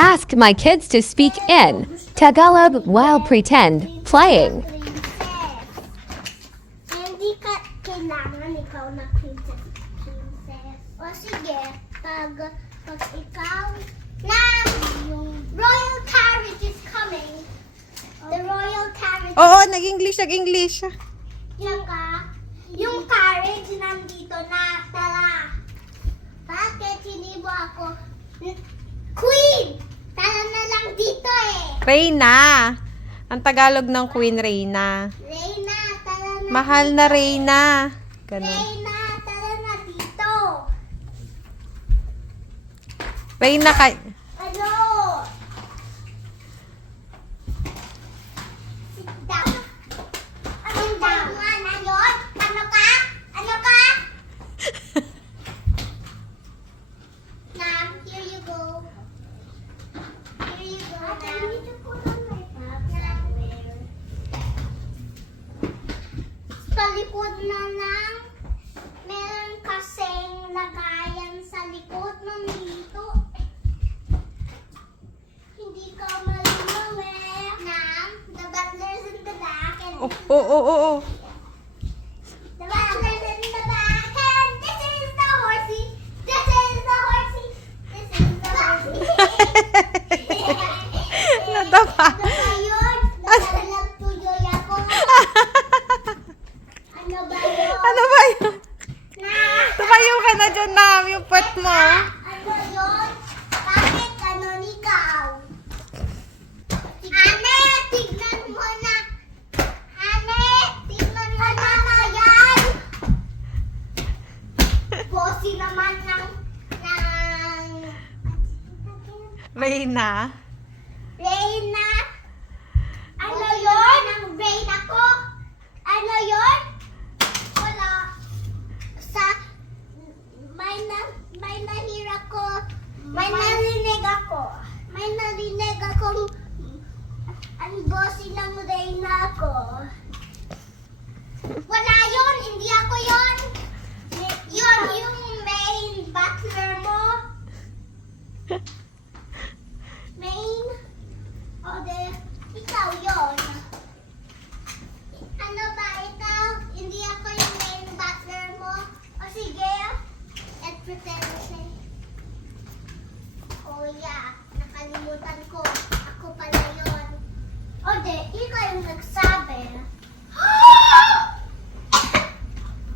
Ask my kids to speak in Tagalog while pretend playing. Hindi ka kailangan ikaw na princess. O sige, pag ikaw na yung royal carriage is coming. The royal carriage. Oo, nag-English. Yung carriage nandito na. Tara. Bakit hindi mo ako? Queen! Tara na lang dito eh. Reyna. Ang Tagalog ng Queen, Reyna. Reyna, tara na. Mahal na Reyna. Ganun. Reyna, tara na dito. Reyna ka... Ano? Sit down. Anong down? Ano yun? Ano ka? Ano ka? Nam, here you go. Here you go, Nam. Dito ko lang may papel. Sa likod na lang, meron kasing lagayan sa likod ng dito. Hindi ka malinaw eh. Nam, the butler's in the back and Oo. the butler's in the back and this is the horsey. This is the horsey. This is the horsey. Nadapa. Ano ba yun? Nagtuloy ako. Ano ba yun? Ano ba yun? Na, Tumayo ka na dyan, Nam. Yung puwet mo. ano yun? Bakit ganon ikaw? Ane, tignan mo na. Ane, tignan mo na yan. Bossy naman ng Reyna. Reyna. Ano yun? Ang Reyna ko. Ano yun? Wala. May nahir ako. May narinig ako. May narinig akong ang bossy ng Reyna ko. Wala yun. Hindi ako yun. Yun yung main butler mo. Main. O de, ikaw yun. Ano ba ikaw? Hindi ako yung main butler mo. O sige, at pretend say. Oh yeah, nakalimutan ko. Ako pala yun. O de, ikaw yung nagsabi.